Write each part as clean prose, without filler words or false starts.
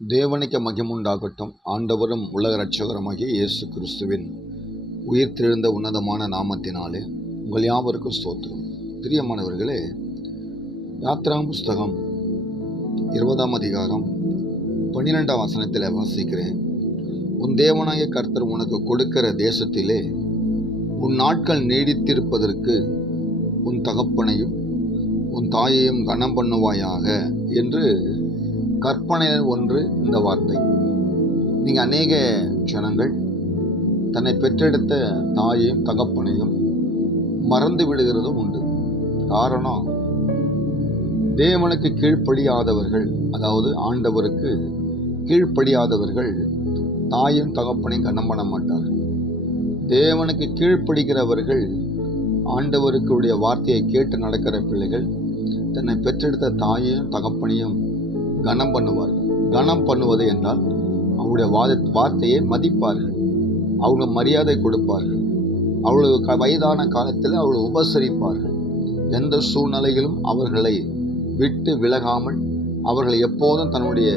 தேவனுக்கு மகிமுண்டாகட்டும். ஆண்டவரும் உலக இரட்சகருமாகிய இயேசு கிறிஸ்துவின் உயிர்த்தெழுந்த உன்னதமான நாமத்தினாலே உங்கள் யாவருக்கும் ஸ்தோத்திரம். பிரியமானவர்களே, யாத்ராம் புஸ்தகம் 20ஆம் அதிகாரம் 12ஆம் வசனத்தில் வாசிக்கிறேன். உன் தேவனாகிய கர்த்தர் உனக்கு கொடுக்கிற தேசத்திலே உன் நாட்கள் நீடித்திருப்பதற்கு உன் தகப்பனையும் உன் தாயையும் கனம் பண்ணுவாயாக என்று கற்பனை ஒன்று. இந்த வார்த்தை, நீங்கள் அநேக ஜனங்கள் தன்னை பெற்றெடுத்த தாயையும் தகப்பனையும் மறந்து விடுகிறதும் உண்டு. காரணம், தேவனுக்கு கீழ்ப்படியாதவர்கள், அதாவது ஆண்டவருக்கு கீழ்ப்படியாதவர்கள் தாயும் தகப்பனையும் கனம் பண்ண மாட்டார்கள். தேவனுக்கு கீழ்ப்படுகிறவர்கள், ஆண்டவருக்குடைய வார்த்தையை கேட்டு நடக்கிற பிள்ளைகள், தன்னை பெற்றெடுத்த தாயையும் தகப்பனையும் கனம் பண்ணுவார்கள். கனம் பண்ணுவது என்றால் அவருடைய வார்த்தையை மதிப்பார்கள், அவங்க மரியாதை கொடுப்பார்கள், அவளுக்கு வயதான காலத்தில் அவளை உபசரிப்பார்கள். எந்த சூழ்நிலையிலும் அவர்களை விட்டு விலகாமல் அவர்களை எப்போதும் தன்னுடைய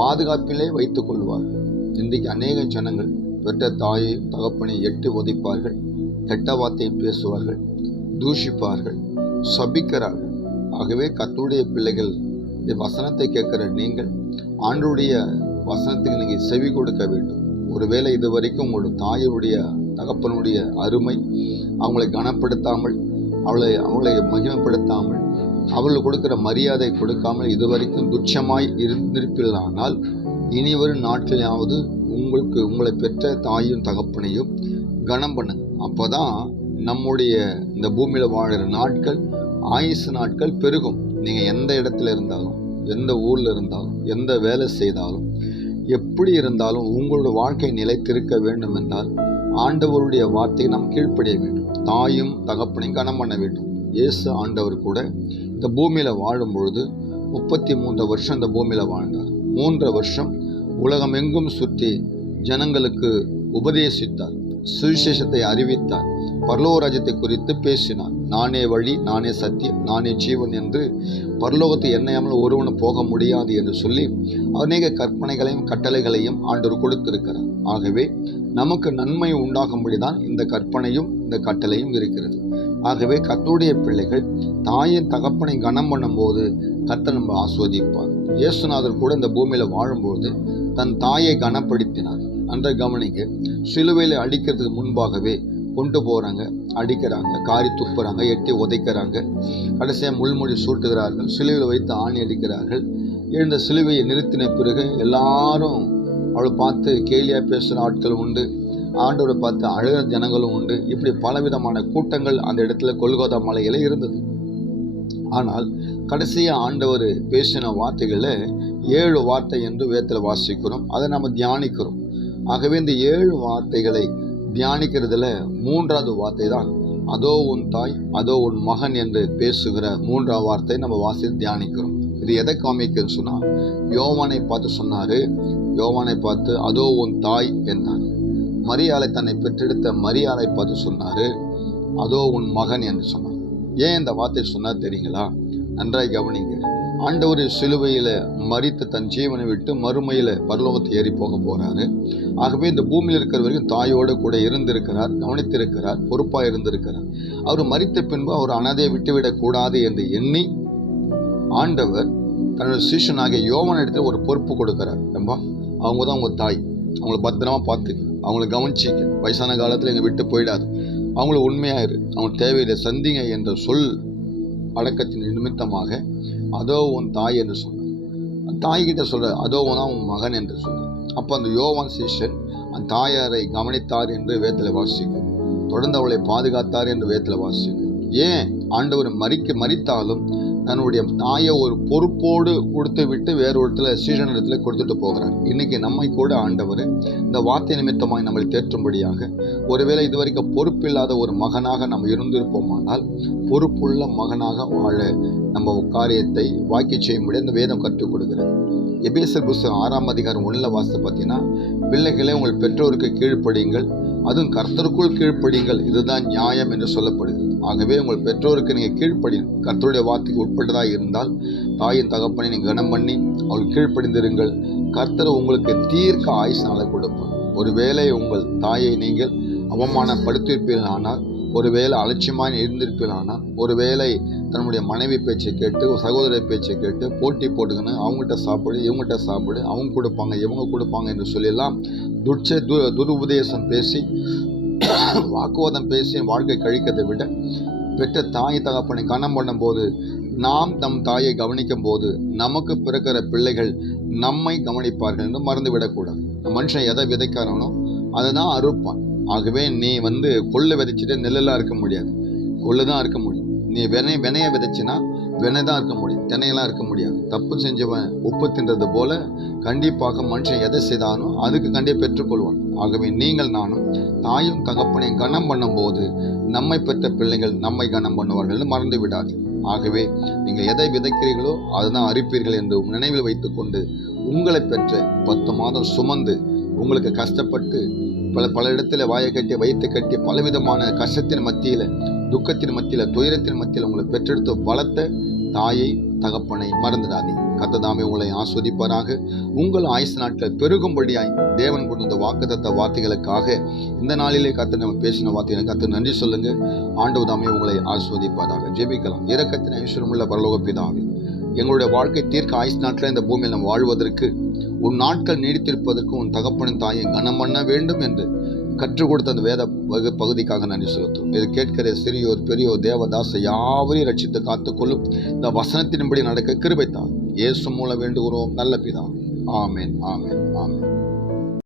பாதுகாப்பிலே வைத்துக் கொள்வார்கள். இன்றைக்கு அநேக ஜனங்கள் பெற்ற தாயை தகப்பனை எட்டு ஒதிப்பார்கள், கெட்ட வார்த்தையை பேசுவார்கள், தூஷிப்பார்கள், சபிக்கிறார்கள். ஆகவே கர்த்தருடைய பிள்ளைகள், இந்த வசனத்தை கேட்கிற நீங்கள் ஆண்டவருடைய வசனத்துக்கு நீங்கள் செவி கொடுக்க வேண்டும். ஒருவேளை இதுவரைக்கும் உங்களுடைய தாயுடைய தகப்பனுடைய அருமை அவங்களை கனப்படுத்தாமல், அவளை மகிமைப்படுத்தாமல், அவளுக்கு கொடுக்கிற மரியாதை கொடுக்காமல் இதுவரைக்கும் துச்சமாய் இருந்திருப்பீர்களானால், இனி வரும் நாட்களாவது உங்களை பெற்ற தாயும் தகப்பனையும் கனம் பண்ணுங்க. அப்போதான் நம்முடைய இந்த பூமியில் வாழ்கிற நாட்கள், ஆயுசு நாட்கள் பெருகும். நீங்கள் எந்த இடத்துல இருந்தாலும், எந்த ஊரில் இருந்தாலும், எந்த வேலை செய்தாலும், எப்படி இருந்தாலும் உங்களோட வாழ்க்கை நிலைத்திருக்க வேண்டும் என்றால் ஆண்டவருடைய வார்த்தையை நாம் கீழ்ப்படிய வேண்டும். தாயும் தகப்பனையும் கனம் பண்ண வேண்டும். இயேசு ஆண்டவர் கூட இந்த பூமியில் வாழும் பொழுது 33 வருஷம் இந்த பூமியில் வாழ்ந்தார். 3 வருஷம் உலகம் எங்கும் சுற்றி ஜனங்களுக்கு உபதேசித்தார், சுவிசேஷத்தை அறிவித்தார், பரலோக ராஜ்யத்தை குறித்து பேசினார். நானே வழி, நானே சத்தியம், நானே ஜீவன் என்று பரலோகத்தை எண்ணாமல் ஒருவனும் போக முடியாது என்று சொல்லி அநேக கற்பனைகளையும் கட்டளைகளையும் ஆண்டவர் கொடுத்திருக்கிறார். ஆகவே நமக்கு நன்மை உண்டாகும்படிதான் இந்த கற்பனையும் இந்த கட்டளையும் இருக்கிறது. ஆகவே கர்த்தருடைய பிள்ளைகள் தாயின் தகப்பனை கனம் பண்ணும்போது கர்த்தர் நம்ம ஆஸ்வதிப்பார். இயேசுநாதர் கூட இந்த பூமியில் வாழும்போது தன் தாயை கனப்படுத்தினார். அந்த கவனிக்க, சிலுவையில் அடிக்கிறதுக்கு முன்பாகவே கொண்டு போகிறாங்க, அடிக்கிறாங்க, காரி துப்புறாங்க, எட்டி உதைக்கிறாங்க, கடைசியாக முள்மொழி சூட்டுகிறார்கள், சிலுவையில் வைத்து ஆணி அடிக்கிறார்கள். இந்த சிலுவையை நிறுத்தின பிறகு எல்லாரும் அவளை பார்த்து கேலியாக பேசுகிற ஆட்கள் உண்டு, ஆண்டவரை பார்த்து அழுகிற ஜனங்களும் உண்டு. இப்படி பலவிதமான கூட்டங்கள் அந்த இடத்துல கொல்கோதா மலையில் இருந்தது. ஆனால் கடைசியாக ஆண்டவர் பேசின வார்த்தைகளை 7 வார்த்தை என்று வேதத்தில் வாசிக்கிறோம், அதை நம்ம தியானிக்கிறோம். ஆகவே இந்த 7 வார்த்தைகளை தியானிக்கிறதுல 3வது வார்த்தை தான் அதோ உன் தாய், அதோ உன் மகன் என்று பேசுகிற 3வது வார்த்தை நம்ம வாசித்து தியானிக்கிறோம். இது எதை காமிக்குன்னு சொன்னால், யோவானை பார்த்து சொன்னார், யோவானை பார்த்து அதோ உன் தாய் என்றார். மரியாளை, தன்னை பெற்றெடுத்த மரியாளை பார்த்து சொன்னார், அதோ உன் மகன் என்று சொன்னார். ஏன் இந்த வார்த்தை சொன்னார் தெரியுங்களா? நன்றாய் கவனிங்க. ஆண்டவர் சிலுவையில் மரித்து தன் ஜீவனை விட்டு மறுமையில் பரலோகத்தை ஏறி போக போகிறாரு. ஆகவே இந்த பூமியில் இருக்கிற வரைக்கும் தாயோடு கூட இருந்திருக்கிறார், கவனித்திருக்கிறார், பொறுப்பாக இருந்திருக்கிறார். அவர் மரித்த பின்பு அவர் அனாதையை விட்டுவிடக்கூடாது என்று எண்ணி ஆண்டவர் தன்னோட சீஷனாகிய யோவான் இடத்துல ஒரு பொறுப்பு கொடுக்கிறார். ரொம்ப அவங்க தான் உங்கள் தாய், அவங்கள பத்திரமா பார்த்துக்க, அவங்கள கவனிச்சிக்க, வயசான காலத்தில் எங்கள் விட்டு போயிடாது, அவங்கள உண்மையாயிரு, அவங்க தேவையில்லை சந்திங்க என்ற சொல் அடக்கத்தின் நிமித்தமாக அதோ உன் தாய் என்று சொன்னார். அந்த தாய்கிட்ட சொல்ற அதோ தான் உன் மகன் என்று சொன்னார். அப்போ அந்த யோவான் சீஷன் அந்த தாயாரை கவனித்தார் என்று வேதத்தில் வாசிக்கும், தொடர்ந்து அவளை பாதுகாத்தார் என்று வேதத்தில் வாசிக்கும். ஏன் ஆண்டவர் மரித்தாலும் தன்னுடைய தாயை ஒரு பொறுப்போடு கொடுத்து விட்டு வேறு இடத்துல சீஷனிடத்துல கொடுத்துட்டு போகிறார். இன்னைக்கு நம்மை கூட ஆண்டவர் இந்த வார்த்தை நிமித்தமாய் நம்மளை தேற்றும்படியாக, ஒருவேளை இதுவரைக்கும் பொறுப்பில்லாத ஒரு மகனாக நம்ம இருந்திருப்போமானால் பொறுப்புள்ள மகனாக வாழ நம்ம காரியத்தை வாக்கி செய்யும்படி அந்த வேதம் கற்றுக் கொடுக்கிறது. எபேசியர் புத்தகம் 6ஆம் அதிகாரம் 1 வாசித்து பார்த்தீங்கன்னா, பிள்ளைகளே உங்கள் பெற்றோருக்கு கீழ்ப்படியுங்கள், அதுவும் கர்த்தருக்குள் கீழ்ப்படியுங்கள், இதுதான் நியாயம் என்று சொல்லப்படுகிறது. ஆகவே உங்கள் பெற்றோருக்கு நீங்கள் கீழ்ப்படியும், கர்த்தருடைய வார்த்தைக்கு உட்பட்டதாக இருந்தால் தாயின் தகப்பனை நீங்கள் கனம் பண்ணி அவள் கீழ்ப்படிந்திருங்கள். கர்த்தர் உங்களுக்கு தீர்க்க ஆயுசு நாளை கொடுப்பார். ஒருவேளை உங்கள் தாயை நீங்கள் அவமானப்படுத்தியிருப்பீர்கள் ஆனால், ஒருவேளை அலட்சியமாக இருந்திருப்பீர்கள் ஆனால், ஒருவேளை தன்னுடைய மனைவி பேச்சை கேட்டு சகோதர பேச்சை கேட்டு போட்டி போட்டுக்கணும், அவங்ககிட்ட சாப்பிடு இவங்ககிட்ட சாப்பிடு, அவங்க கொடுப்பாங்க இவங்க கொடுப்பாங்க என்று சொல்லலாம் துருபதேசம் பேசி வாக்குவாதம் பேசி வாழ்க்கை கழிக்கிறதை விட, பெற்ற தாய் தகப்பனை கனம் பண்ணும்போது, நாம் நம் தாயை கவனிக்கும் போது நமக்கு பிறக்கிற பிள்ளைகள் நம்மை கவனிப்பார்கள் என்று மறந்துவிடக்கூடாது. மனுஷன் எதை விதைக்காரனோ அதை தான் அறுப்பான். ஆகவே நீ கொள்ளு விதைச்சிட்டு நெல்லெல்லாம் இருக்க முடியாது, கொள்ளு தான் இருக்க முடியும். நீ வினையை விதைச்சினா வினை தான் இருக்க முடியும், தினையெல்லாம் இருக்க முடியாது. தப்பு செஞ்சவன் உப்பு தின்றது போல கண்டிப்பாக மனுஷன் எதை செய்தானோ அதுக்கு கண்டிப்பாக பெற்றுக்கொள்வான். ஆகவே நீங்கள் நானும் தாயும் தகப்பனையும் கனம் பண்ணும்போது நம்மை பெற்ற பிள்ளைகள் நம்மை கனம் பண்ணுவார்கள் மறந்து விடாதீங்க. ஆகவே நீங்கள் எதை விதைக்கிறீர்களோ அதுதான் அறுப்பீர்கள் என்று நினைவில் வைத்துக்கொண்டு, உங்களை பெற்ற 10 மாதம் சுமந்து உங்களுக்கு கஷ்டப்பட்டு பல இடத்துல வாயை கட்டி வயிற்றை கட்டி பலவிதமான கஷ்டத்தின் மத்தியில், துக்கத்தின் மத்தியில், துயரத்தின் மத்தியில் உங்களை பெற்றெடுத்த பலத்த தாயை தகப்பனை மறந்துடாதீங்க. கர்த்தர் உங்களை ஆஸ்வதிப்பாராக. உங்கள் ஆயுசு நாட்கள் பெருகும்படியாய் தேவன் கொண்டு இந்த வாக்குத்தத்த வார்த்தைகளுக்காக இந்த நாளிலே கர்த்தர் நம்ம பேசின வார்த்தைகளை கர்த்தர் நன்றி சொல்லுங்க. ஆண்டவர் தாமே உங்களை ஆஸ்வதிப்பாராக. ஜெபிக்கலாம். இரக்கத்தின் ஐஸ்வரமுள்ள பரலோக பிதாவே, எங்களுடைய வாழ்க்கை தீர்க்க ஆயுசு நாட்களில் இந்த பூமியில் நம்ம வாழ்வதற்கு, உன் நாட்கள் நீடித்திருப்பதற்கு உன் தகப்பனின் தாயை கனம் பண்ண வேண்டும் என்று கற்றுக் கொடுத்த அந்த வேத பகுதிக்காக நன்றி செலுத்தும். இது கேட்கிற சிறியோர் பெரியோர் தேவதாச யாவரையும் ரட்சித்து காத்துக்கொள்ளும். இந்த வசனத்தின்படி நடக்க கிருபை தாரும். இயேசு மூலம் வேண்டுகிறோம் நல்ல பிதாவே. ஆமென், ஆமென், ஆமென்.